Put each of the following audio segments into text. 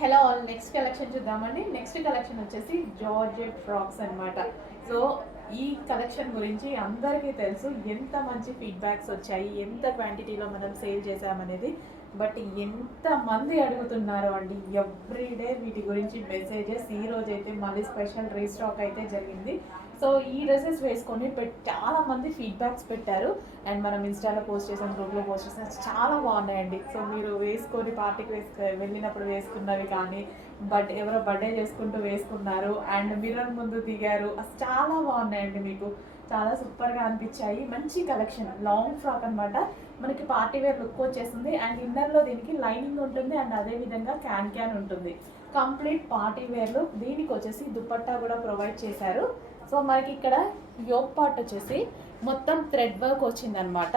Hello all, next collection చూద్దామండి. Next collection వచ్చేసి georgette frocks అన్నమాట. సో ఈ కలెక్షన్ గురించి అందరికీ తెలుసు, ఎంత మంచి ఫీడ్బ్యాక్స్ వచ్చాయి, ఎంత క్వాంటిటీలో మనం సేల్ చేసామనేది. బట్ ఎంతమంది అడుగుతున్నారు అండి ఎవ్రీడే వీటి గురించి మెసేజెస్. ఈ రోజు అయితే మళ్ళీ స్పెషల్ రీస్టాక్ అయితే జరిగింది. సో ఈ డ్రెస్సెస్ వేసుకొని చాలా మంది ఫీడ్బ్యాక్స్ పెట్టారు. అండ్ మనం ఇన్స్టాలో పోస్ట్ చేసాం, గ్రూప్లో పోస్ట్ చేసాం, చాలా బాగున్నాయండి. సో మీరు వేసుకొని పార్టీకి వెళ్ళినప్పుడు వేసుకున్నవి కానీ, బట్ ఎవరో బర్త్డే చేసుకుంటూ వేసుకున్నారు అండ్ మిర్రర్ ముందు దిగారు, అసలు చాలా బాగున్నాయండి. మీకు చాలా సూపర్గా అనిపించాయి. మంచి కలెక్షన్, లాంగ్ ఫ్రాక్ అనమాట. మనకి పార్టీ వేర్ లుక్ వచ్చేస్తుంది అండ్ ఇన్నర్లో దీనికి లైనింగ్ ఉంటుంది అండ్ అదేవిధంగా క్యాన్ ఉంటుంది. కంప్లీట్ పార్టీ వేర్లు. దీనికి వచ్చేసి దుపట్టా కూడా ప్రొవైడ్ చేశారు. సో మనకి ఇక్కడ యోక్ పార్ట్ వచ్చేసి మొత్తం థ్రెడ్ వర్క్ వచ్చిందనమాట.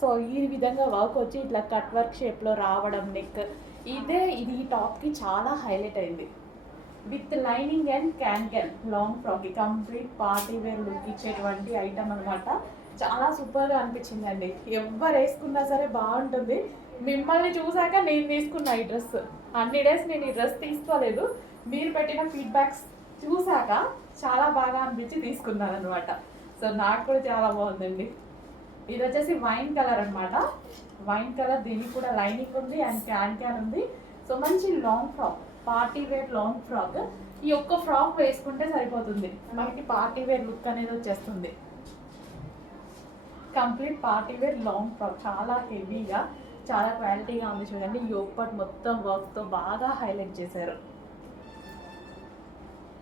సో ఈ విధంగా వర్క్ వచ్చి ఇట్లా కట్ వర్క్ షేప్లో రావడం, నెక్ ఇది ఈ టాప్కి చాలా హైలైట్ అయింది. With lining and can long ఫ్రాక్కి కంప్లీట్ పార్టీ వేర్ లుక్ ఇచ్చేటువంటి ఐటమ్ అనమాట. చాలా సూపర్గా అనిపించిందండి. ఎవరు వేసుకున్నా సరే బాగుంటుంది. మిమ్మల్ని చూసాక నేను తీసుకున్నా ఈ డ్రెస్. అన్ని డేస్ నేను ఈ డ్రెస్ తీసుకోలేదు, మీరు పెట్టిన ఫీడ్బ్యాక్స్ చూసాక చాలా బాగా అనిపించి తీసుకున్నాను అనమాట. సో నాకు కూడా చాలా బాగుందండి. ఇది వచ్చేసి వైన్ కలర్ అనమాట. వైన్ కలర్, దీనికి కూడా లైనింగ్ ఉంది అండ్ క్యాన్ ఉంది. సో మంచి long frock, party wear long frock. ఈ ఒక్క ఫ్రాక్ వేసుకుంటే సరిపోతుంది, మనకి పార్టీ వేర్ లుక్ అనేది వచ్చేస్తుంది. Complete party wear long frock, చాలా హెవీగా, చాలా క్వాలిటీగా ఉంది. చూడండి, యోక్ పార్ట్ మొత్తం వర్క్తో బాగా హైలైట్ చేశారు.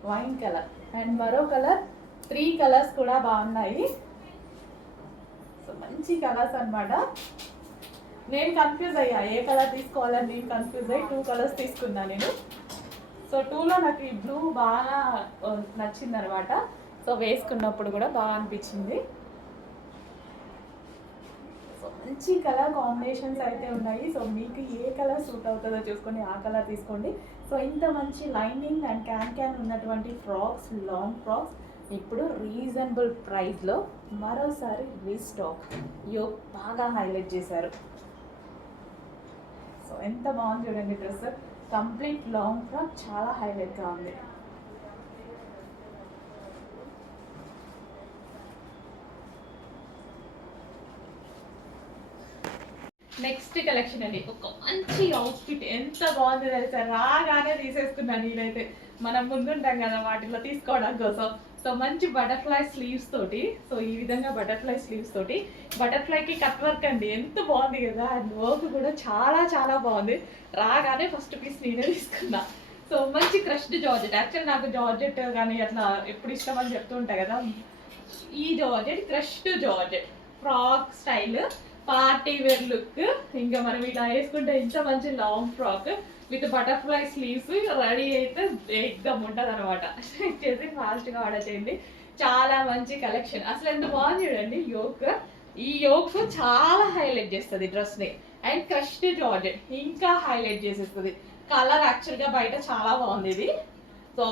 వైన్ కలర్ అండ్ మరో కలర్, 3 కలర్స్ కూడా బాగున్నాయి. సో మంచి కలర్స్ అనమాట. నేను కన్ఫ్యూజ్ అయ్యా ఏ కలర్ తీసుకోవాలని. నేను కన్ఫ్యూజ్ అయ్యి 2 కలర్స్ తీసుకున్నా నేను. సో 2లో నాకు ఈ బ్లూ బాగా నచ్చింది అనమాట. సో వేసుకున్నప్పుడు కూడా బాగా అనిపించింది. సో మంచి కలర్ కాంబినేషన్స్ అయితే ఉన్నాయి. సో మీకు ఏ కలర్ సూట్ అవుతుందో చూసుకొని ఆ కలర్ తీసుకోండి. సో ఇంత మంచి లైనింగ్ అండ్ క్యాన్ ఉన్నటువంటి ఫ్రాక్స్, లాంగ్ ఫ్రాక్స్ ఇప్పుడు రీజనబుల్ ప్రైస్లో మరోసారి రీస్టాక్. యోక్ బాగా హైలైట్ చేశారు. సో ఎంత బాగుంది చూడండి డ్రెస్. కంప్లీట్ లాంగ్ ఫ్రాక్ చాలా హైలైట్గా ఉంది. నెక్స్ట్ కలెక్షన్ అండి, ఒక మంచి అవుట్ఫిట్. ఎంత బాగుంది తెలుసా, రాగానే తీసేసుకున్నాను నేనైతే. మనం ముందుంటాం కదా వాటిలో తీసుకోవడం కోసం. సో మంచి బటర్ఫ్లై స్లీవ్స్ తోటి, సో ఈ విధంగా బటర్ఫ్లై స్లీవ్స్ తోటి, బటర్ఫ్లైకి కట్ వర్క్ అండి. ఎంత బాగుంది కదా, అండ్ వర్క్ కూడా చాలా చాలా బాగుంది. రాగానే ఫస్ట్ పీస్ నేనే తీసుకున్నా. సో మంచి క్రష్డ్ జార్జెట్. యాక్చువల్ నాకు జార్జెట్ కానీ అట్లా ఎప్పుడు ఇష్టం అని చెప్తూ ఉంటాయి కదా. ఈ georgette crushed georgette frock style, party wear look. ఇంకా మనం ఇలా వేసుకుంటే ఇంత మంచి long frock with butterfly sleeves ready అయితే ఎగ్దమ్ ఉంటుంది అనమాట. చెక్ చేసి ఫాస్ట్గా ఆర్డర్ చేయండి. చాలా మంచి కలెక్షన్. అసలు ఎంత బాగుంది చూడండి యోక్. ఈ యోక్ చాలా హైలైట్ చేస్తుంది డ్రెస్ని. అండ్ క్రష్డ్ జార్జెట్ ఇంకా హైలైట్ చేసేస్తుంది. కలర్ యాక్చువల్గా బయట చాలా బాగుంది ఇది. సో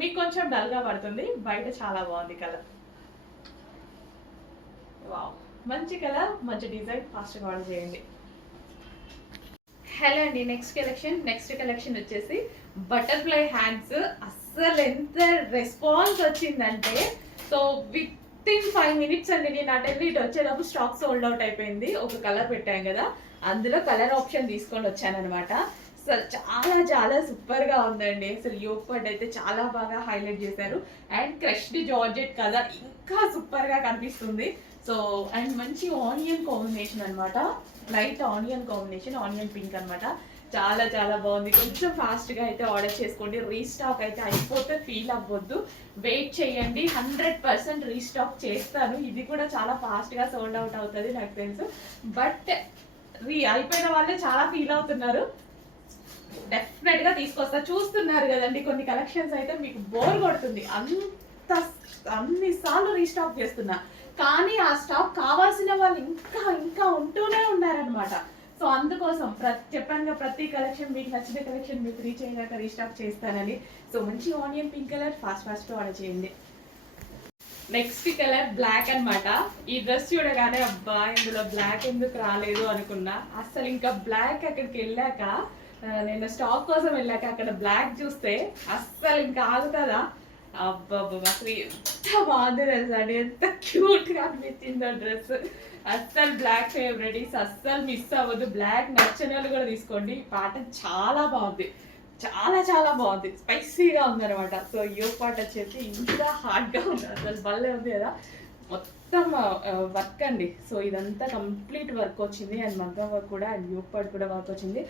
మీకు కొంచెం డల్గా పడుతుంది, బయట చాలా బాగుంది కలర్. వావ్, మంచి కలర్, మంచి డిజైన్. ఫాస్ట్గా ఆర్డర్ చేయండి. హలో అండి, నెక్స్ట్ కలెక్షన్ వచ్చేసి బటర్ఫ్లై హ్యాండ్స్. అస్సలు ఎంత రెస్పాన్స్ వచ్చిందంటే, సో విత్ ఇన్ 5 minutes అండి. నేను అటెండ్ ఇటు వచ్చేటప్పుడు స్టాక్ సోల్డ్ అవుట్ అయిపోయింది. ఒక కలర్ పెట్టాం కదా, అందులో కలర్ ఆప్షన్ తీసుకొని వచ్చానమాట. అసలు చాలా చాలా సూపర్గా ఉందండి. అసలు యోక్ పార్ట్ అయితే చాలా బాగా హైలైట్ చేశారు. అండ్ క్రష్డ్ జార్జెట్ కదా, ఇంకా సూపర్గా కనిపిస్తుంది. సో అండ్ మంచి ఆనియన్ కాంబినేషన్ అనమాట. Light onion combination, onion pink అనమాట. చాలా చాలా బాగుంది. కొంచెం ఫాస్ట్గా అయితే ఆర్డర్ చేసుకోండి. రీస్టాక్ అయితే అయిపోతే ఫీల్ అవ్వద్దు, వెయిట్ చేయండి. 100% రీస్టాక్ చేస్తాను. ఇది కూడా చాలా ఫాస్ట్గా సోల్డ్ అవుట్ అవుతుంది నాకు తెలుసు. బట్ అయిపోయిన వాళ్ళే చాలా ఫీల్ అవుతున్నారు. డెఫినెట్గా తీసుకొస్తా. చూస్తున్నారు కదండి, కొన్ని కలెక్షన్స్ అయితే మీకు బోర్ కొడుతుంది. అన్నిసార్లు రీస్టాక్ చేస్తున్నా, కానీ ఆ స్టాక్ కావాల్సిన వాళ్ళు ఇంకా ఇంకా ఉంటూనే ఉన్నారనమాట. సో అందుకోసం చెప్పాను, ప్రతి కలెక్షన్ మీకు నచ్చిన కలెక్షన్ మీకు రీచ్ అయ్యాక రీస్టాక్ చేస్తానని. సో మంచి onion pink colour fast order చేయండి. నెక్స్ట్ కలర్ బ్లాక్ అనమాట. ఈ డ్రెస్ చూడగానే అబ్బా ఇందులో బ్లాక్ ఎందుకు రాలేదు అనుకున్నా. అసలు ఇంకా బ్లాక్ అక్కడికి వెళ్ళాక నేను స్టాక్ కోసం వెళ్ళాక అక్కడ బ్లాక్ చూస్తే అస్సలు ఇంకా ఆగుతుందా. అబ్బాబ్బా అసలు ఎంత బాగుంది తెలుసా అండి, ఎంత క్యూట్గా అనిపించింది ఆ డ్రెస్. అస్సలు బ్లాక్ ఫేవరెట్, అస్సలు మిస్ అవ్వద్దు. బ్లాక్ నచ్చిన వాళ్ళు కూడా తీసుకోండి. పాట చాలా బాగుంది, చాలా చాలా బాగుంది, స్పైసీగా ఉందన్నమాట. సో యోగ్ పాట వచ్చేసి ఇంకా హార్డ్గా ఉంది, అసలు భలే ఉంది కదా. మొత్తం వర్క్ అండి. సో ఇదంతా కంప్లీట్ వర్క్ వచ్చింది, అండ్ మగ్గం వర్క్ కూడా, అండ్ యోగ్ పాట్ కూడా వర్క్ వచ్చింది.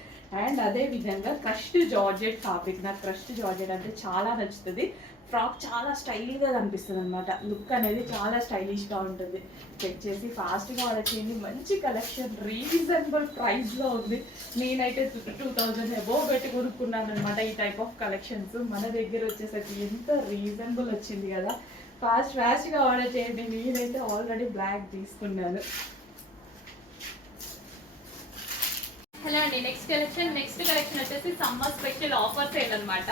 అండ్ అదే విధంగా క్రష్డ్ జార్జెట్ ఫ్యాబ్రిక్, నాకు క్రష్డ్ జార్జెట్ అంటే చాలా నచ్చుతుంది. ఫ్రాక్ చాలా స్టైల్గా కనిపిస్తుంది అనమాట, లుక్ అనేది చాలా స్టైలిష్గా ఉంటుంది. చెక్ చేసి ఫాస్ట్గా ఆర్డర్ చేయండి. మంచి కలెక్షన్, రీజనబుల్ ప్రైస్లో ఉంది. నేనైతే 2000 అబోవ్ పెట్టి కొనుక్కున్నాను అనమాట ఈ టైప్ ఆఫ్ కలెక్షన్స్. మన దగ్గర వచ్చేసరికి ఎంత రీజనబుల్ వచ్చింది కదా. ఫాస్ట్గా ఆర్డర్ చేయండి. నేనైతే ఆల్రెడీ బ్లాక్ తీసుకున్నాను. హలో అండి, నెక్స్ట్ కలెక్షన్ వచ్చేసి సమ్మర్ స్పెషల్ ఆఫర్ సేల్ అనమాట.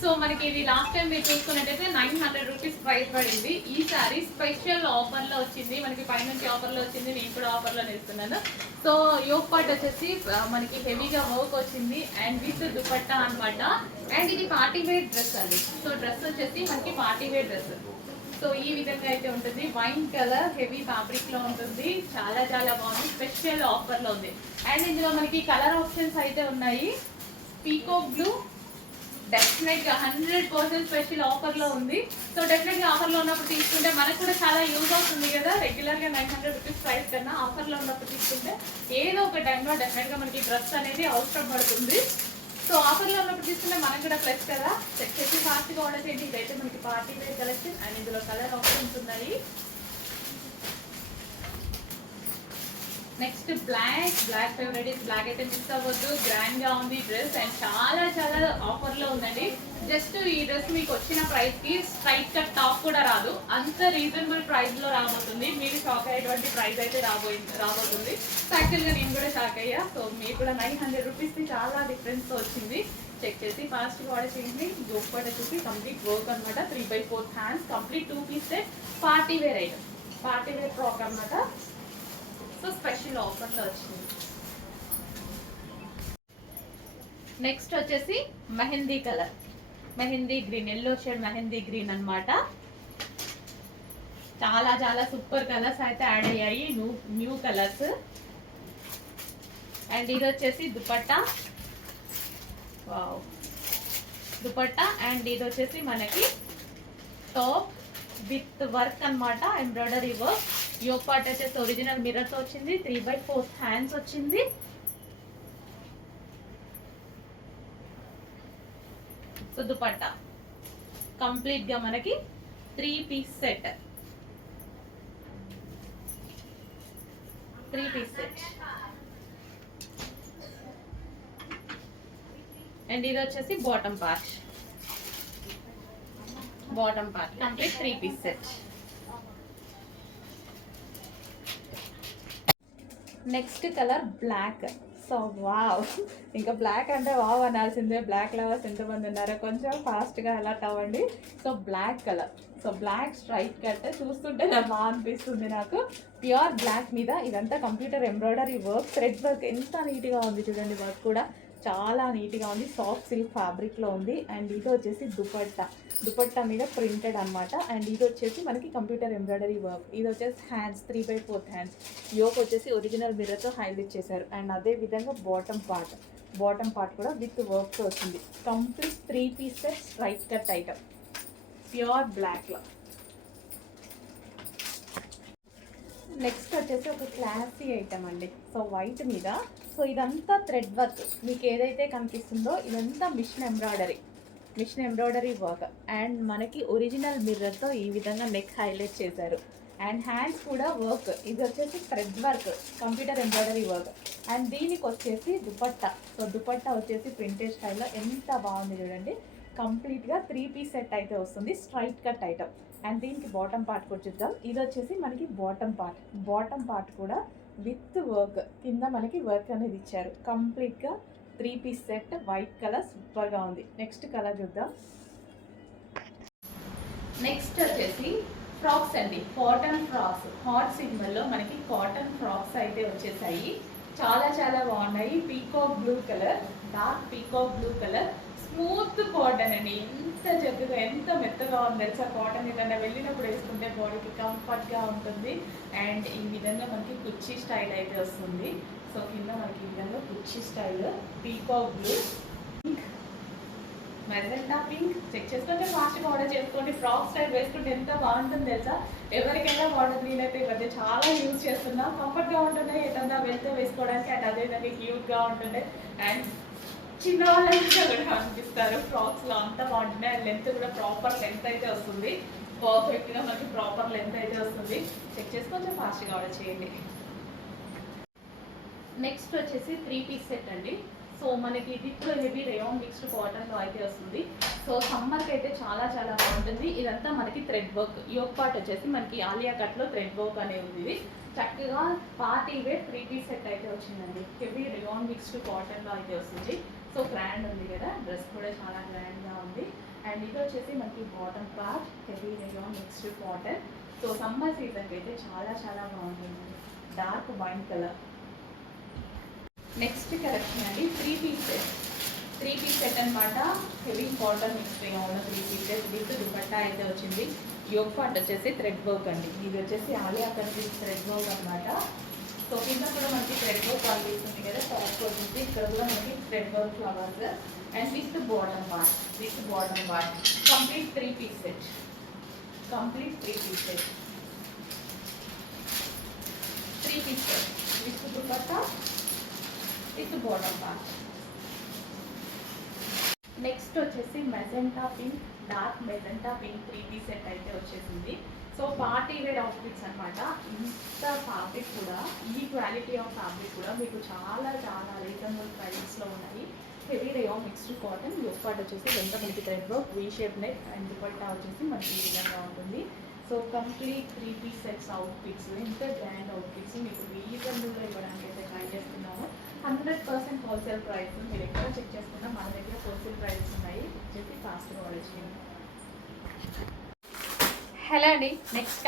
సో మనకి ఇది లాస్ట్ టైం మీరు చూసుకున్నట్టయితే 900 రూపీస్ ప్రైస్ పడింది. ఈ సారీ స్పెషల్ ఆఫర్లో వచ్చింది, మనకి పైనుంచి ఆఫర్లో వచ్చింది, నేను కూడా ఆఫర్లో నేస్తున్నాను. సో యోగ్ పార్ట్ వచ్చేసి మనకి హెవీగా వర్క్ వచ్చింది అండ్ విత్ దుపట్టా అనమాట. అండ్ ఇది పార్టీ వేర్ డ్రెస్ అండి. సో డ్రెస్ వచ్చేసి మనకి పార్టీ వేర్ డ్రెస్. సో ఈ విధంగా అయితే ఉంటుంది, వైన్ కలర్ హెవీ ఫ్యాబ్రిక్ లో ఉంటుంది, చాలా చాలా బాగుంది, స్పెషల్ ఆఫర్ లో ఉంది. అండ్ ఇందులో మనకి కలర్ ఆప్షన్స్ అయితే ఉన్నాయి. పీకాక్ బ్లూ డెఫినెట్ గా 100% స్పెషల్ ఆఫర్ లో ఉంది. సో డెఫినెట్ గా ఆఫర్ లో ఉన్నప్పుడు తీసుకుంటే మనకు కూడా చాలా యూజ్ అవుతుంది కదా. రెగ్యులర్ గా 900 రూపీస్ ప్రైస్ కన్నా ఆఫర్ లో ఉన్నప్పుడు తీసుకుంటే ఏదో ఒక టైంలో డెఫినెట్ గా మనకి డ్రెస్ అనేది అవసరం పడుతుంది. సో ఆఫర్లో ఉన్నప్పుడు తీసుకుంటే మనకు కూడా ప్లస్ కదా. చెక్ చేసి ఫాస్ట్గా ఆర్డర్ చేయండి. ఇదైతే మనకి పార్టీ వేర్ కలెక్షన్ అండ్ ఇందులో కలర్ ఆప్షన్స్ ఉన్నాయి. నెక్స్ట్ బ్లాక్ ఫేవరెట్, బ్లాక్ అయితే మిస్ అవ్వద్దు. గ్రాండ్ గా ఉంది డ్రెస్ అండ్ చాలా చాలా ఆఫర్ లో ఉందండి. జస్ట్ ఈ డ్రెస్ మీకు వచ్చిన ప్రైస్ కి స్ట్రైట్ కట్ టాప్ కూడా రాదు, అంత రీజనబుల్ ప్రైస్ లో రాబోతుంది. మీరు షాక్ అయ్యేటువంటి ప్రైస్ అయితే రాబోతుంది. సో యాక్చువల్ గా నేను కూడా షాక్ అయ్యా. సో మీరు కూడా 900 రూపీస్ కి చాలా డిఫరెన్స్ తో వచ్చింది. చెక్ చేసి ఫాస్ట్ ఆర్డర్ చేయండి. జోక్ పార్ట్ వచ్చేసి కంప్లీట్ వర్క్ అనమాట, 3/4 hands, complete 2 piece set, party wear item, party wear frock అనమాట. సో స్పెషల్ ఆఫర్లో వచ్చింది. నెక్స్ట్ వచ్చేసి mehndi colour, mehndi green, yellow shade mehndi green అనమాట. చాలా చాలా సూపర్ కలర్స్ అయితే యాడ్ అయ్యాయి, న్యూ కలర్స్. అండ్ ఇది వచ్చేసి దుపట్టా, వావ్ దుపట్టా. అండ్ ఇది వచ్చేసి మనకి టాప్ విత్ వర్క్ అనమాట, ఎంబ్రాయిడరీ వర్క్. యోగ్ పార్ట్ వచ్చేసి ఒరిజినల్ మిర్రర్ తో వచ్చింది, 3/4 హ్యాండ్స్ వచ్చింది. సో దుపట్టా కంప్లీట్ గా మనకి 3 piece set, 3 piece set. And ఇది వచ్చేసి bottom part complete 3 piece set. Next colour black. So wow, ఇంకా బ్లాక్ అంటే వావ్ అనాల్సిందే. బ్లాక్ లవర్స్ ఎంతమంది ఉన్నారో కొంచెం ఫాస్ట్గా అలర్ట్ అవ్వండి. So black colour, so black straight cut చూస్తుంటే బాగా అనిపిస్తుంది నాకు. ప్యూర్ బ్లాక్ మీద ఇదంతా computer embroidery work, thread work ఎంత నీట్గా ఉంది చూడండి. వర్క్ కూడా చాలా నీట్గా ఉంది, సాఫ్ట్ సిల్క్ ఫ్యాబ్రిక్లో ఉంది. అండ్ ఇది వచ్చేసి దుపట్టా మీద ప్రింటెడ్ అనమాట. అండ్ ఇది వచ్చేసి మనకి కంప్యూటర్ ఎంబ్రాయిడరీ వర్క్. ఇది వచ్చేసి హ్యాండ్స్, 3/4 హ్యాండ్స్. యోక్ వచ్చేసి ఒరిజినల్ మిర్రర్తో హైలైట్ చేశారు. అండ్ అదే విధంగా బాటమ్ పార్ట్ కూడా విత్ వర్క్తో వచ్చింది. Complete 3 piece set straight cut item, pure బ్లాక్లో. నెక్స్ట్ వచ్చేసి ఒక క్లాసీ ఐటమ్ అండి. సో వైట్ మీద, సో ఇదంతా థ్రెడ్ వర్క్, మీకు ఏదైతే కనిపిస్తుందో ఇదంతా మిషన్ ఎంబ్రాయిడరీ వర్క్. అండ్ మనకి ఒరిజినల్ మిర్రర్తో ఈ విధంగా నెక్ హైలైట్ చేశారు. అండ్ హ్యాండ్స్ కూడా వర్క్, ఇది వచ్చేసి thread work, computer embroidery work. And దీనికి వచ్చేసి దుపట్టా. సో దుపట్టా వచ్చేసి ప్రింటెడ్ స్టైల్లో ఎంత బాగుంది చూడండి. కంప్లీట్గా 3 పీస్ సెట్ అయితే వస్తుంది, స్ట్రైట్ కట్ ఐటమ్. అండ్ దీనికి బాటమ్ పార్ట్ కూడా చూద్దాం. ఇది వచ్చేసి మనకి బాటమ్ పార్ట్ కూడా విత్ వర్క్, కింద మనకి వర్క్ అనేది ఇచ్చారు. కంప్లీట్గా 3 పీస్ సెట్, వైట్ కలర్ సూపర్గా ఉంది. నెక్స్ట్ కలర్ చూద్దాం. నెక్స్ట్ వచ్చేసి ఫ్రాక్స్ అండి, కాటన్ ఫ్రాక్స్. హాట్ సింబల్లో మనకి కాటన్ ఫ్రాక్స్ అయితే వచ్చేసాయి. చాలా చాలా బాగున్నాయి. Peacock blue colour, dark peacock blue colour, smooth cotton అండి. ఎంత చక్కగా ఎంత మెత్తగా ఉంది తెలుసా కాటన్. ఏదైనా వెళ్ళినప్పుడు వేసుకుంటే బాడీకి కంఫర్ట్గా ఉంటుంది. అండ్ ఈ విధంగా మనకి కుర్చీ స్టైల్ అయితే వస్తుంది. సో కింద మనకి ఈ విధంగా కుర్చీ style, peacock blue, magenta pink. Check చేసుకుంటే ఫాస్ట్గా ఆర్డర్ చేసుకోండి. ఫ్రాక్ స్టైల్ వేసుకుంటే ఎంత బాగుంటుంది తెలుసా. ఎవరికైనా బాగుంటుంది. నేనైతే ఈ మధ్య చాలా యూజ్ చేస్తున్నా. కంఫర్ట్గా ఉంటుంది, ఏదన్నా వెళ్తే వేసుకోవడానికి. అండ్ అదేవిధంగా క్యూట్గా ఉంటుంది. అండ్ చిన్న వాళ్ళకి కూడా అనిపిస్తారు ఫ్రాక్స్లో. అంత బాగుంటున్నాయి. అండ్ లెంత్ కూడా ప్రాపర్ లెంత్ అయితే వస్తుంది. పర్ఫెక్ట్గా మనకి ప్రాపర్ లెంత్ అయితే వస్తుంది. చెక్ చేసి కొంచెం ఫాస్ట్గా ఆర్డర్ చేయండి. నెక్స్ట్ వచ్చేసి 3 పీస్ సెట్ అండి. సో మనకి విత్ హెవీ రేయాన్ మిక్స్డ్ కాటన్లో అయితే వస్తుంది. సో సమ్మర్కి అయితే చాలా చాలా బాగుంటుంది. ఇదంతా మనకి థ్రెడ్ వర్క్. యోక్ పార్ట్ వచ్చేసి మనకి ఆలియా కట్లో థ్రెడ్ వర్క్ అనేది ఉంది. ఇది చక్కగా పార్టీ వేర్ 3 పీస్ సెట్ అయితే వచ్చిందండి. హెవీ రేయాన్ మిక్స్డ్ కాటన్లో అయితే వస్తుంది. సో గ్రాండ్ ఉంది కదా, డ్రెస్ కూడా చాలా గ్రాండ్గా ఉంది. అండ్ ఇది వచ్చేసి మనకి bottom part, heavy rayon mixed cotton. So summer సీజన్కి అయితే చాలా చాలా బాగుంటుంది. Dark wine colour. Next collection అండి 3 పీస్ సెట్. 3 పీస్ సెట్ అనమాట. హెవీ కాటన్ మిక్స్ ఉన్న 3 పీసెస్ విత్ దుపట్టా అయితే వచ్చింది. యోక్ పార్ట్ వచ్చేసి థ్రెడ్ వర్క్ అండి. ఇది వచ్చేసి ఆలియా కట్ థ్రెడ్ వర్క్ అనమాట. సో కింద కూడా మనకి థ్రెడ్ వర్క్ కనిపిస్తుంది కదా, టాప్ వచ్చేసి ఇక్కడ కూడా మనకి thread work flowers. And with bottom part, complete 3 piece set. Complete 3 piece set. 3 piece set with dupatta, with bottom part. Next వచ్చేసి magenta pink, dark magenta pink 3 piece set అయితే వచ్చేసింది. సో పార్టీ వేర్ అవుట్ఫిట్స్ అనమాట. ఇంత fabric కూడా, ఈ quality of fabric కూడా మీకు చాలా చాలా రీజనబుల్ ప్రైస్లో ఉన్నాయి. Heavy rayon mixed cotton. Yoke part వచ్చేసి ఎంత మనకి thread work, V shape neck. And dupatta వచ్చేసి మనకి ఈ విధంగా ఉంటుంది. So complete 3 piece sets outfits, ఎంత గ్రాండ్ అవుట్ఫిట్స్ మీకు రీజనబుల్గా ఇవ్వడానికి అయితే ట్రై చేస్తున్నాము. 100% హోల్సేల్ ప్రైస్. మీరు ఎక్కడ చెక్ చేసుకున్నా మన దగ్గర హోల్సేల్ ప్రైస్ ఉన్నాయి. చెప్పి ఫాస్ట్గా ఆర్డర్ చేయండి. హలో అండి, నెక్స్ట్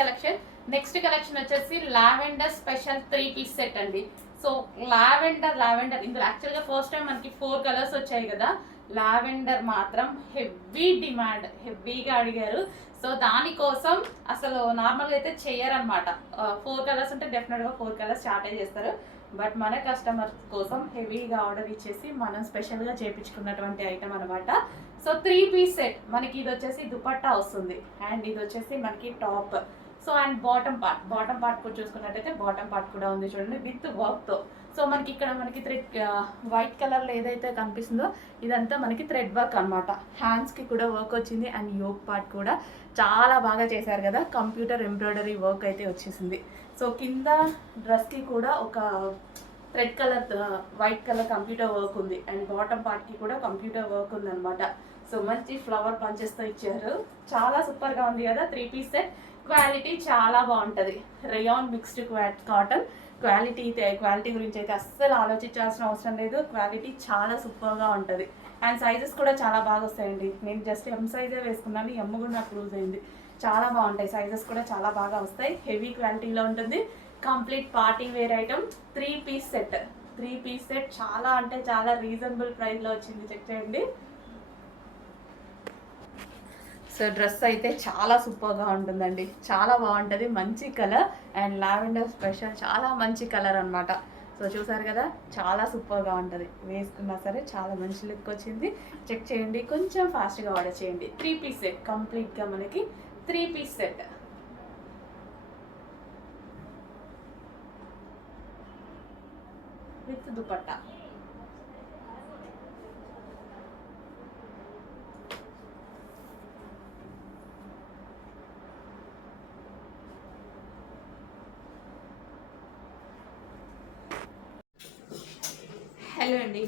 కలెక్షన్ వచ్చేసి లావెండర్ స్పెషల్ 3 పీస్ సెట్ అండి. సో లావెండర్ ఇందులో యాక్చువల్గా ఫస్ట్ టైం మనకి 4 కలర్స్ వచ్చాయి కదా. లావెండర్ మాత్రం హెవీ డిమాండ్, హెవీగా అడిగారు. సో దానికోసం అసలు నార్మల్గా అయితే చేయరనమాట. 4 కలర్స్ ఉంటే డెఫినెట్గా 4 కలర్స్ స్టార్ట్ చేస్తారు. బట్ మన కస్టమర్స్ కోసం హెవీగా ఆర్డర్ ఇచ్చేసి మనం స్పెషల్గా చేయించుకున్నటువంటి ఐటమ్ అనమాట. సో 3 పీస్ సెట్ మనకి ఇది వచ్చేసి దుపట్టా వస్తుంది. అండ్ ఇది వచ్చేసి మనకి top. So and bottom part కూడా చూసుకున్నట్టయితే బాటమ్ పార్ట్ కూడా ఉంది చూడండి, విత్ వర్క్తో. సో మనకి ఇక్కడ మనకి థ్రెడ్ వైట్ కలర్లో ఏదైతే కనిపిస్తుందో ఇదంతా మనకి థ్రెడ్ వర్క్ అనమాట. హ్యాండ్స్కి కూడా వర్క్ వచ్చింది. అండ్ యోక్ పార్ట్ కూడా చాలా బాగా చేశారు కదా, కంప్యూటర్ ఎంబ్రాయిడరీ వర్క్ అయితే వచ్చేసింది. సో కింద డ్రెస్కి కూడా ఒక thread colour white colour computer work ఉంది. అండ్ బాటమ్ పార్ట్కి కూడా కంప్యూటర్ వర్క్ ఉంది అనమాట. సో మంచి ఫ్లవర్ పంచెస్తో ఇచ్చారు. చాలా సూపర్గా ఉంది కదా 3 పీస్ సెట్. క్వాలిటీ చాలా బాగుంటుంది. Rayon mixed cotton. క్వాలిటీ గురించి అయితే అస్సలు ఆలోచించాల్సిన అవసరం లేదు. క్వాలిటీ చాలా సూపర్గా ఉంటుంది. అండ్ సైజెస్ కూడా చాలా బాగా వస్తాయండి. నేను జస్ట్ ఎం సైజే వేసుకున్నాను, ఎమ్ కూడా నాకు లూజ్ అయింది. చాలా బాగుంటాయి, సైజెస్ కూడా చాలా బాగా వస్తాయి. హెవీ క్వాలిటీలో ఉంటుంది. Complete party wear item 3 piece set. 3 piece set చాలా అంటే చాలా రీజనబుల్ ప్రైస్లో వచ్చింది. చెక్ చేయండి. సో డ్రెస్ అయితే చాలా సూపర్గా ఉంటుందండి, చాలా బాగుంటుంది. మంచి కలర్ అండ్ లావెండర్ స్పెషల్, చాలా మంచి కలర్ అనమాట. సో చూసారు కదా, చాలా సూపర్గా ఉంటుంది. వేసుకున్నా సరే చాలా మంచి లుక్ వచ్చింది. చెక్ చేయండి, కొంచెం ఫాస్ట్గా ఆర్డర్ చేయండి. 3 పీస్ సెట్ కంప్లీట్గా మనకి 3 piece set with dupatta. Hello అండి,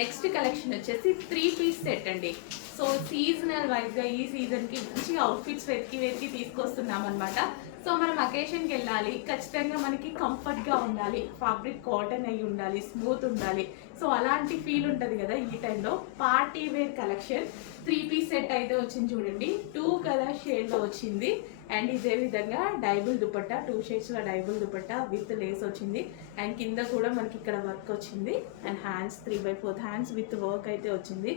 నెక్స్ట్ కలెక్షన్ వచ్చేసి 3 పీస్ సెట్ అండి. సో సీజనల్ వైజ్గా ఈ సీజన్కి మంచి అవుట్ఫిట్స్ వెతికి తీసుకొస్తున్నాం అనమాట. సో మనం అకేషన్కి వెళ్ళాలి, ఖచ్చితంగా మనకి కంఫర్ట్గా ఉండాలి, ఫ్యాబ్రిక్ కాటన్ అయి ఉండాలి, స్మూత్ ఉండాలి. సో అలాంటి ఫీల్ ఉంటుంది కదా ఈ టైంలో. Party wear collection 3 piece set అయితే వచ్చింది చూడండి. 2 కలర్ షేడ్లో వచ్చింది. అండ్ ఇదే విధంగా డైబుల్ దుపట్టా, 2 షేడ్స్లో డైబుల్ దుపట్టా విత్ లేస్ వచ్చింది. అండ్ కింద కూడా మనకి ఇక్కడ వర్క్ వచ్చింది. And hands 3/4 hands with work అయితే వచ్చింది.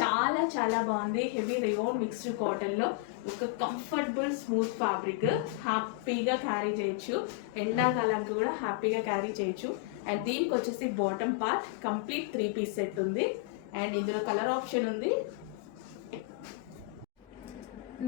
చాలా చాలా బాగుంది. హెవీ రియోన్ మిక్స్డ్ కాటన్లో ఒక కంఫర్టబుల్ స్మూత్ ఫ్యాబ్రిక్, హ్యాపీగా క్యారీ చేయొచ్చు. ఎండాకాలానికి కూడా హ్యాపీగా క్యారీ చేయొచ్చు. అండ్ దీనికి వచ్చేసి bottom part complete 3 piece set ఉంది. అండ్ ఇందులో కలర్ ఆప్షన్ ఉంది.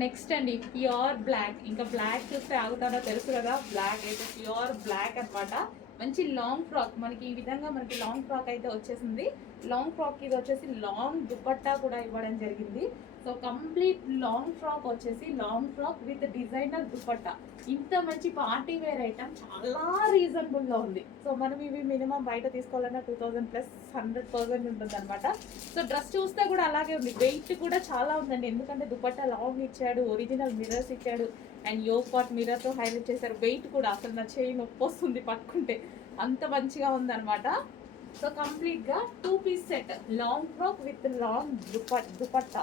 నెక్స్ట్ అండి ప్యూర్ బ్లాక్. ఇంకా బ్లాక్ చూస్తే ఆగుతాడో తెలుసు కదా, బ్లాక్ అయితే ప్యూర్ బ్లాక్ అన్నమాట. మంచి లాంగ్ ఫ్రాక్, మనకి ఈ విధంగా మనకి లాంగ్ ఫ్రాక్ అయితే వచ్చేసింది. లాంగ్ ఫ్రాక్ ఇది వచ్చేసి లాంగ్ దుపట్టా కూడా ఇవ్వడం జరిగింది. సో కంప్లీట్ లాంగ్ ఫ్రాక్ వచ్చేసి long frock with designer dupatta. ఇంత మంచి పార్టీ వేర్ ఐటమ్ చాలా రీజనబుల్లో ఉంది. సో మనం ఇవి మినిమం బయట తీసుకోవాలన్నా 2000 ప్లస్ 100% ఉంటుంది అనమాట. సో డ్రెస్ చూస్తే కూడా అలాగే ఉంది. వెయిట్ కూడా చాలా ఉందండి, ఎందుకంటే దుపట్టా లాంగ్ ఇచ్చాడు, ఒరిజినల్ మిర్రర్స్ ఇచ్చాడు. అండ్ యోగ్ పార్ట్ మిర్రర్తో హైలైట్ చేశారు. వెయిట్ కూడా అసలు నా చేయి నొప్పి వస్తుంది పట్టుకుంటే, అంత మంచిగా ఉందన్నమాట. సో కంప్లీట్గా 2 piece set long frock with long dupatta.